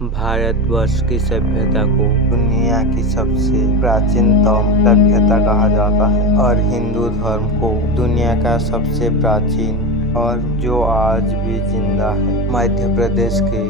भारतवर्ष की सभ्यता को दुनिया की सबसे प्राचीनतम सभ्यता कहा जाता है और हिंदू धर्म को दुनिया का सबसे प्राचीन और जो आज भी जिंदा है। मध्य प्रदेश के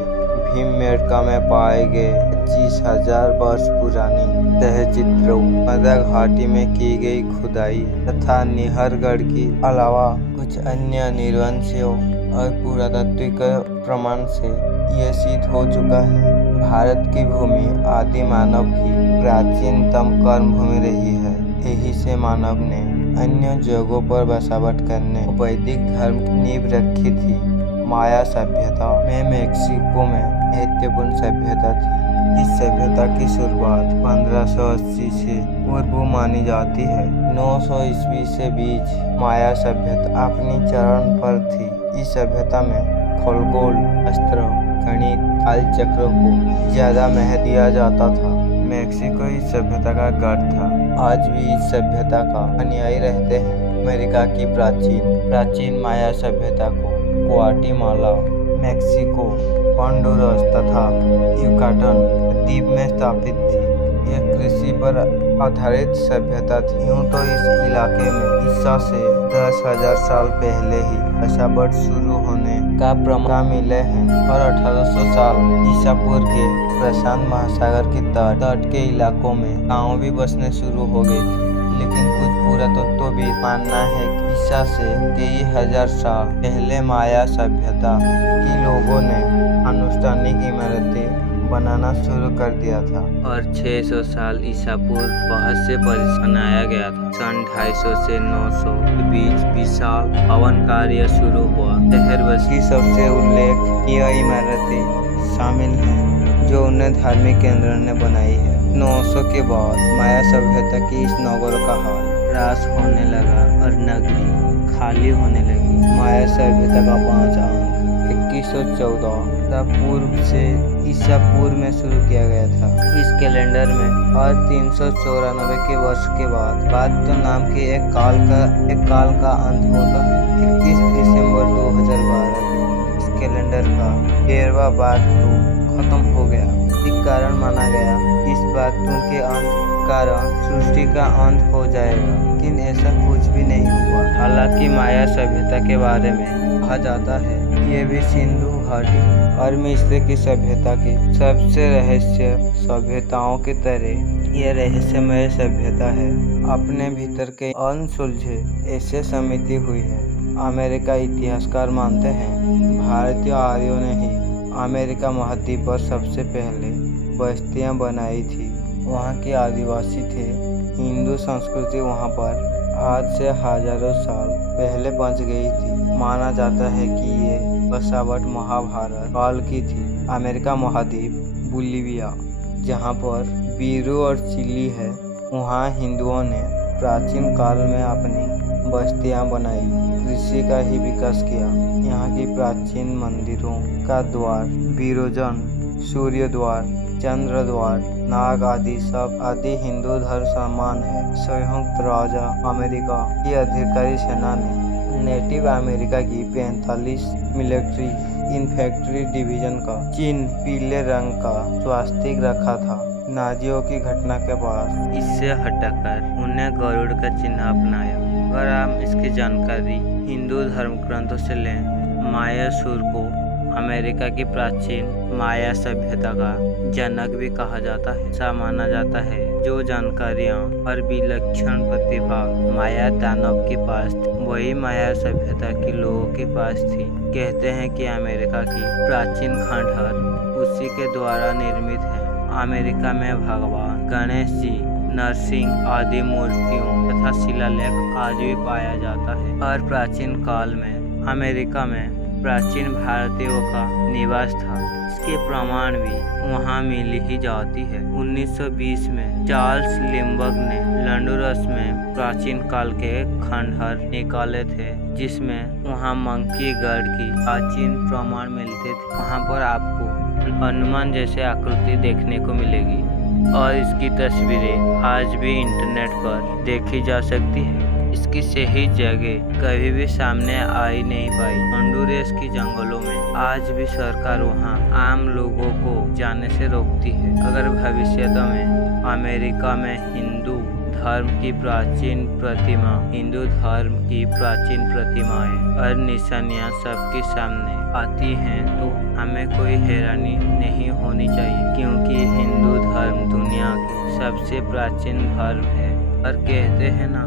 भीमबेटका में पाए गए 25,000 वर्ष पुरानी सहस्त्रचित्रों मध्य घाटी में की गई खुदाई तथा निहरगढ़ के अलावा कुछ अन्य निर्वंशियों और पुरातात्विक प्रमाण से यह सिद्ध हो चुका है भारत की भूमि आदि मानव की प्राचीनतम कर्म भूमि रही है। यही से मानव ने अन्य जगहों पर बसावट करने वैदिक धर्म की नींव रखी थी। माया सभ्यता में मेक्सिको में महत्वपूर्ण सभ्यता थी। इस सभ्यता की शुरुआत 1580 से पूर्व मानी जाती है। 900 ईस्वी से बीच माया सभ्यता अपनी चरण पर थी। इस सभ्यता में खगोल शास्त्र, गणित, कालचक्र को ज्यादा महत्व दिया जाता था। मेक्सिको इस सभ्यता का गढ़ था। आज भी इस सभ्यता का अनुयायी रहते हैं। अमेरिका की प्राचीन माया सभ्यता को ग्वाटेमाला, मेक्सिको, होंडुरस तथा युकाटन द्वीप में स्थापित थी। यह कृषि पर आधारित सभ्यता थी। यूँ तो इस इलाके में ईसा से 10,000 साल पहले ही बसावट शुरू होने का प्रमाण मिले हैं और 1800 साल ईसा पूर्व के प्रशांत महासागर के तट के इलाकों में गाँव भी बसने शुरू हो गए थे। लेकिन कुछ पुरातत्वविद मानना है कि ईसा से कई हजार साल पहले माया सभ्यता के लोगों ने अनुष्ठानिक इमारतें बनाना शुरू कर दिया था और 600 साल ईसा पूर्व बहुत से परिसर बनाया गया था। सन 250 से 900 के बीच विशाल हवन कार्य शुरू हुआ। शहर बस्ती की सबसे उल्लेखनीय इमारतें शामिल हैं जो उन्हें धार्मिक केंद्र ने बनाई है। 900 के बाद माया सभ्यता की इस नगर का हाल ह्रास होने लगा और नगरी खाली होने लगी। माया सभ्यता का 5 अंक 2114 पूर्व से ईसा पूर्व में शुरू किया गया था। इस कैलेंडर में और 394 के वर्ष के बाद तो नाम के एक काल का अंत होता है। 21 दिसंबर 2012 को इस कैलेंडर का 13वां बात तो खत्म हो गया। इस कारण माना गया इस बातून के अंत कारण सृष्टि का अंत हो जाएगा, लेकिन ऐसा कुछ भी नहीं हुआ। हालांकि माया सभ्यता के बारे में कहा जाता है ये भी सिंधु घाटी और मिस्र की सभ्यता की सबसे रहस्य सभ्यताओं की तरह यह रहस्यमय सभ्यता है। अपने भीतर के अनसुलझे ऐसे समिति हुई है। अमेरिका इतिहासकार मानते हैं भारतीय आर्यों ने ही अमेरिका महाद्वीप पर सबसे पहले बस्तियां बनाई थी। वहाँ के आदिवासी थे। हिंदू संस्कृति वहाँ पर आज से हजारों साल पहले पहुँच गई थी। माना जाता है कि ये बसावट महाभारत काल की थी। अमेरिका महाद्वीप, बोलिविया जहाँ पर पेरू और चिली है, वहाँ हिंदुओं ने प्राचीन काल में अपनी बस्तियाँ बनाई, कृषि का ही विकास किया। यहाँ की प्राचीन मंदिरों का द्वार, विरोचन, सूर्य द्वार, चंद्र द्वार, नाग आदि हिंदू धर्म सम्मान है। संयुक्त राज्य अमेरिका की अधिकारी सेना ने नेटिव अमेरिका की 45 मिलिट्री इन्फेंट्री डिवीजन का चिन्ह पीले रंग का स्वास्तिक रखा था। नाजियों की घटना के बाद इससे हटाकर उन्हें गरुड़ का चिन्ह अपनाया। अगर हम इसकी जानकारी हिंदू धर्म ग्रंथों से लें, मायासुर को अमेरिका की प्राचीन माया सभ्यता का जनक भी कहा जाता है। ऐसा माना जाता है जो जानकारियाँ और विलक्षण प्रतिभा माया दानव के पास थी, वही माया सभ्यता के लोगों के पास थी। कहते हैं कि अमेरिका की प्राचीन खंडहर उसी के द्वारा निर्मित है। अमेरिका में भगवान गणेश जी, नरसिंह आदि मूर्तियों तथा शिलालेख आज भी पाया जाता है। और प्राचीन काल में अमेरिका में प्राचीन भारतीयों का निवास था। इसके प्रमाण भी वहाँ मिल ही जाती है। 1920 में चार्ल्स लिम्बर्ग ने होंडुरस में प्राचीन काल के खंडहर निकाले थे, जिसमें वहाँ मंकी गढ़ की प्राचीन प्रमाण मिलते थे। वहाँ पर आपको हनुमान जैसे आकृति देखने को मिलेगी और इसकी तस्वीरें आज भी इंटरनेट पर देखी जा सकती है। इसकी सही जगह कभी भी सामने आ ही नहीं पाई। होंडुरस की जंगलों में आज भी सरकार वहां आम लोगों को जाने से रोकती है। अगर भविष्य में अमेरिका में हिंदू धर्म की प्राचीन प्रतिमाएं और निशानियां सबके सामने आती हैं तो हमें कोई हैरानी नहीं होनी चाहिए, क्योंकि हिंदू धर्म दुनिया की सबसे प्राचीन धर्म है। और कहते हैं ना,